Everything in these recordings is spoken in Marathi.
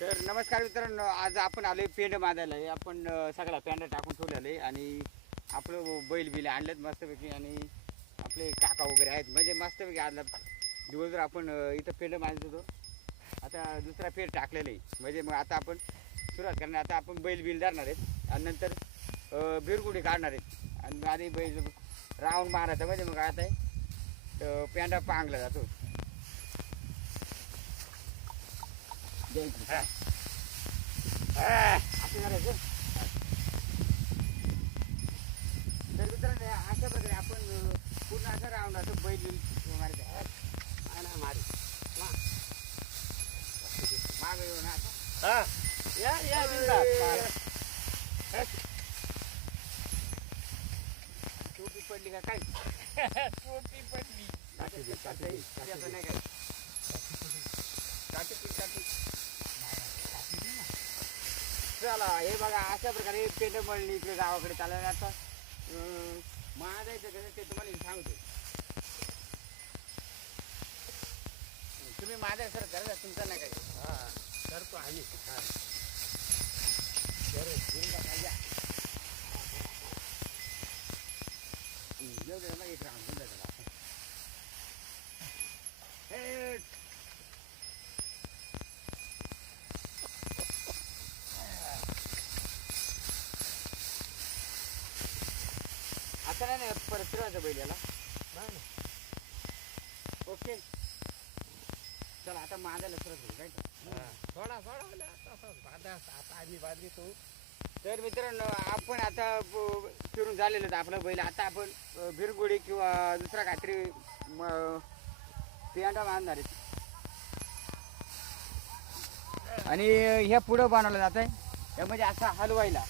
तर नमस्कार मित्रांनो आज आपण आलोय पेंड बांधायला. आहे. आपण सगळा पेंड टाकून ठेवलेलं आहे आणि आपलं बैल बिल आणलेत मस्तपैकी आणि आपले काका वगैरे आहेत. म्हणजे मस्तपैकी आणला दिवसभर आपण इथं पेंड बांधत होतो. आता दुसरा पेंड टाकलेला आहे. म्हणजे मग आता आपण सुरुवात करणार. आता आपण बैल बिल धरणार आहेत आणि नंतर बिरगुडी काढणार आहेत. आणि आधी बैल राऊंड मारायचं. म्हणजे मग आता आहे पेंडा पांगला जातो द्यायची असं करायचं तर मित्रांनो अशा प्रकारे आपण पूर्ण असं राऊंड असं बैल बिल मारायचं मारी माग येऊन आता हा या या बिंदास. टोपी पडली का काय टोपी पडली काठी दे, काय नाही काय काठी दे, काठी. चला हे बघा अशा प्रकारे पेंड मळणी इकडे गावाकडे चाललं आता. अं, महाजायचं कसं ते तुम्हाला सांगतो. तुम्ही माझ्या सर करा तुमचा नाही काय हा करतो आम्ही बरं, घेऊन टाका, या. हं, येऊ दे ना, एक राऊंड होऊन जाईल आता. हे, आता नाही परत फिरवायचं बैल याला नाही ना. ओके चला आता माझ्याला होईल काय का? हा. सोडा सोडा मला तसंच बांधा आता आम्ही बांधितो तर मित्रांनो आपण आता फिरून झालेलं आहे आपलं बैल आता आपण भिरगुडी किंवा दुसरा काहीतरी पेंडा बांधणार आहेत आणि ह्या पुढं बनवलं जात आहे हे म्हणजे असा हलवायला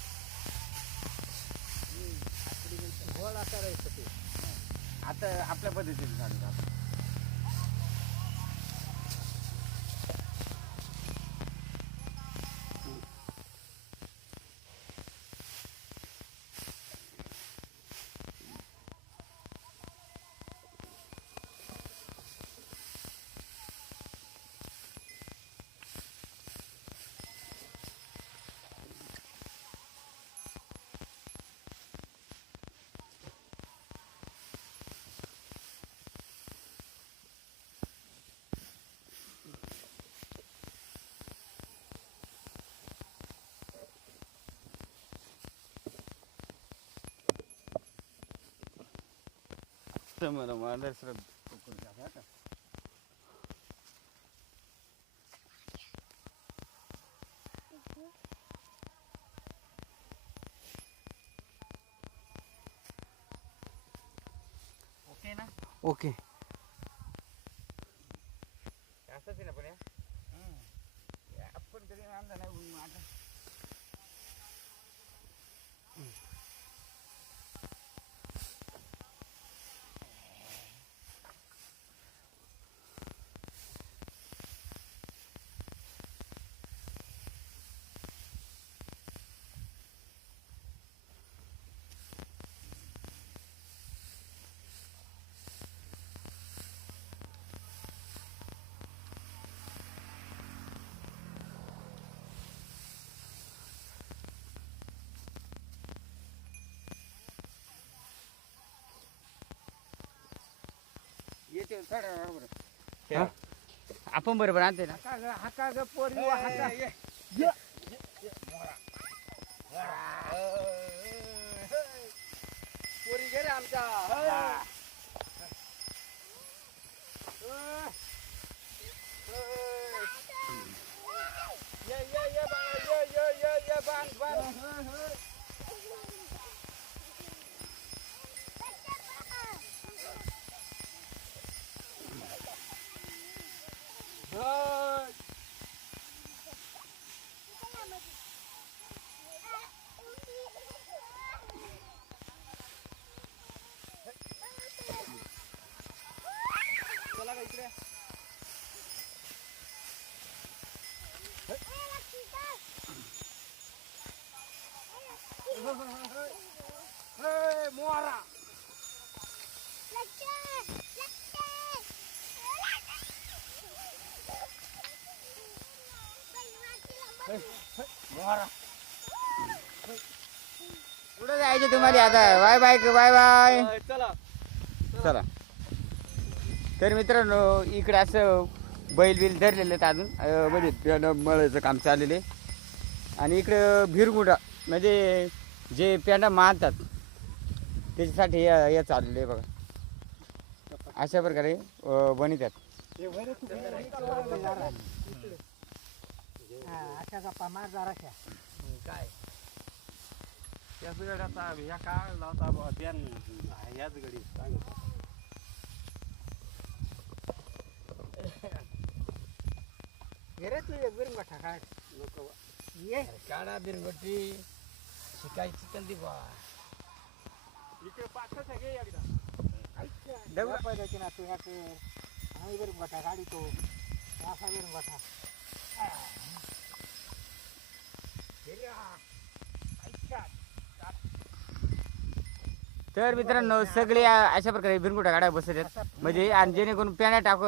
करायचं ते. आता आपल्या पद्धतीने चालू आहे. तर मला मला सर ओके ना? ओके. असंच आहे ना पण आपण कधी आणलं नाही येते थोड्या बरोबर हा. आपण बरोबर आणते ना? हाका ग हाका ग पोरी हाका. पोरी गेले आमच्या. ये ये ये बाळा ये ये ये ये बांध. बांध मोरा कुठं जायचं तुम्हाला आता? Bye bye bye bye. चला. चला तर मित्रांनो इकडे असं बैल बिल धरलेले आहेत अजून. म्हणजे मळायचं काम चाललेलं आहे. आणि इकडं भिरगुडा म्हणजे जे पेंडा मारतात त्याच्यासाठी हे हे चाललेलं आहे बघा. अशा प्रकारे अं, बनवतात अशा गप्पा मार जराशा. काय? या पिरियडाचा ह्या काळ लावता बुवा ध्यान सांगतो घे तू एक बिरंग ठा नको ये. काढा बिरगोटी शिकायची कंदी बा इकडे पाठच आहे एकदा दगड ना तू ह्याचे आम्ही असा तर मित्रांनो सगळे अशा प्रकारे भिरगुटा काढायला बसत आहेत. म्हणजे आणि जेणेकरून प्याण्या टाक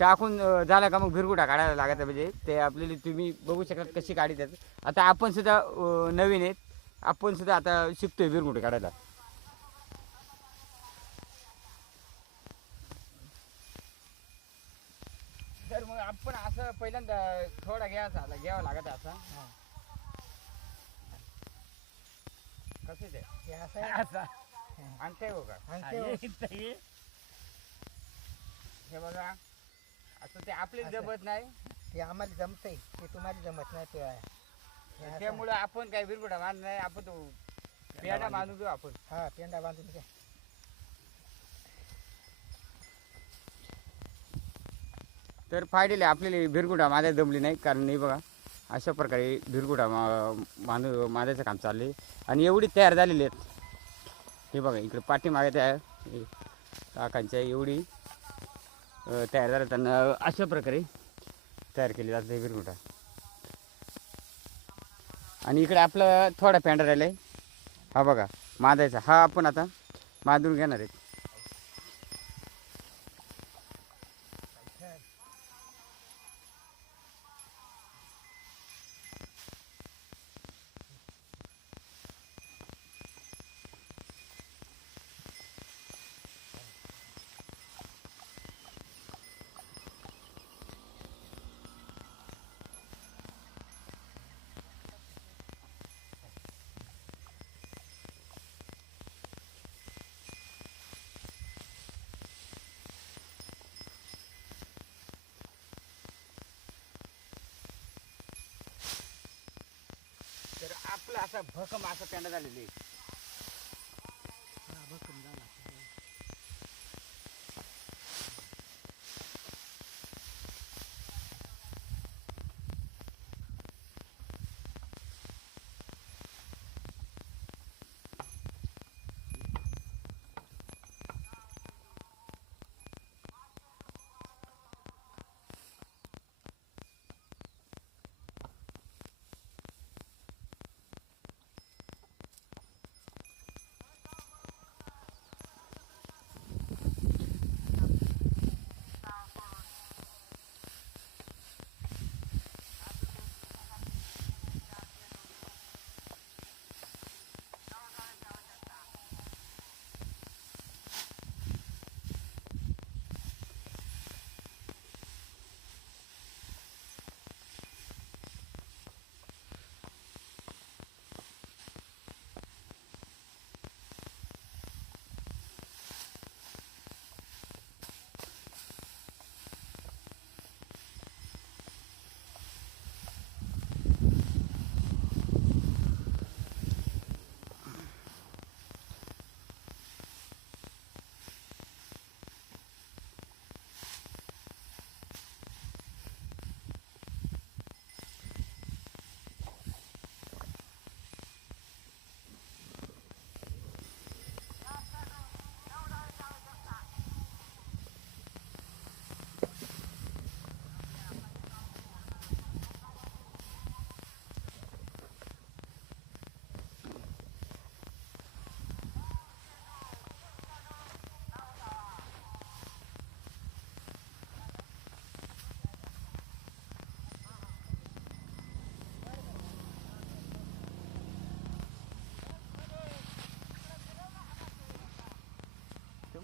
टाकून झाला का मग भिरगुटा काढायला लागत म्हणजे ते आपल्याला तुम्ही बघू शकता कशी काढतात आता आपण सुद्धा नवीन आहेत. आपण सुद्धा आता शिकतोय भिरगुटे काढायला. तर मग आपण असं पहिल्यांदा थोडा घ्यायचा घ्यावा लागत असा. कसं ते? असं आणते हो का? हे बघा. असं ते आपले. जमत नाही. ते आम्हाला जमतंय. ते तुम्हाला जमत नाही ते. त्यामुळे आपण काही बिरकुटा बांध नाही आपण तो पेडा बांधून घेऊ आपण. हा पेंडा बांधून घ्या तर फायदेले आपल्याला भिरकुटा माझ्या जमली नाही कारण हे बघा अशा प्रकारे भिरकुटा मा- बांधू माझ्याचं काम चालले आणि एवढी तयार झालेली आहेत. हे बघा इकडे पाठीमागे त्या हे काकांच्या एवढी तयार झाल्या त्यांना अशा प्रकारे तयार केली जाते भिरकुटा आणि इकडे आपलं थोडा पेंडा राहिला आहे हा बघा मादायचा. हा आपण आता मादून घेणार आहे. आपला असा भकम असा पेंडा झालेली आहे.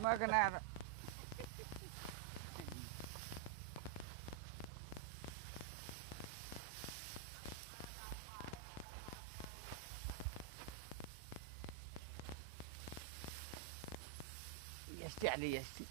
ما كان علي يستعلي يستي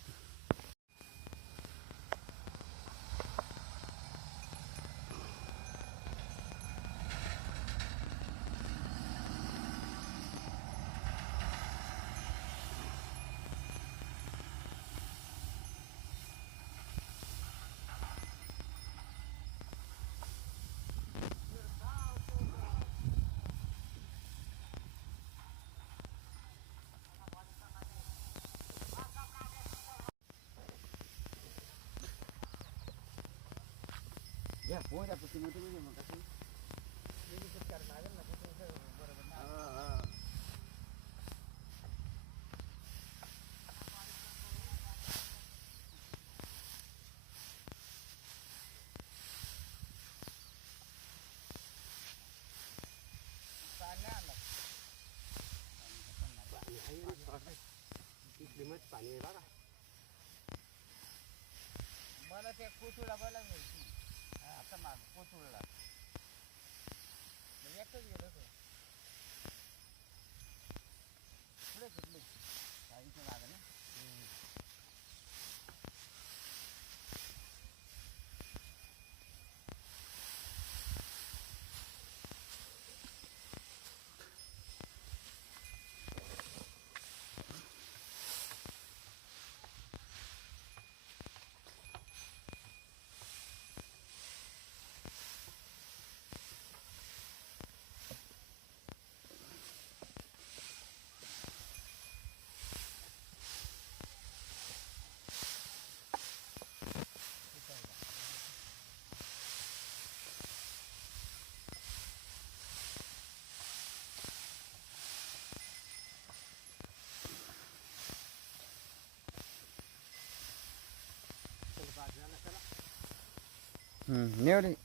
मग नाही आता एस टी आली एस टी या पोहत्या पुढची मोठी म्हणजे मग कसं पाणी आहे बघा मला त्या कोचुळला बोला आता माग कोचुळला एकच गेलो तो पुढे सुटले गाडीच्या मागं Mm, nearly.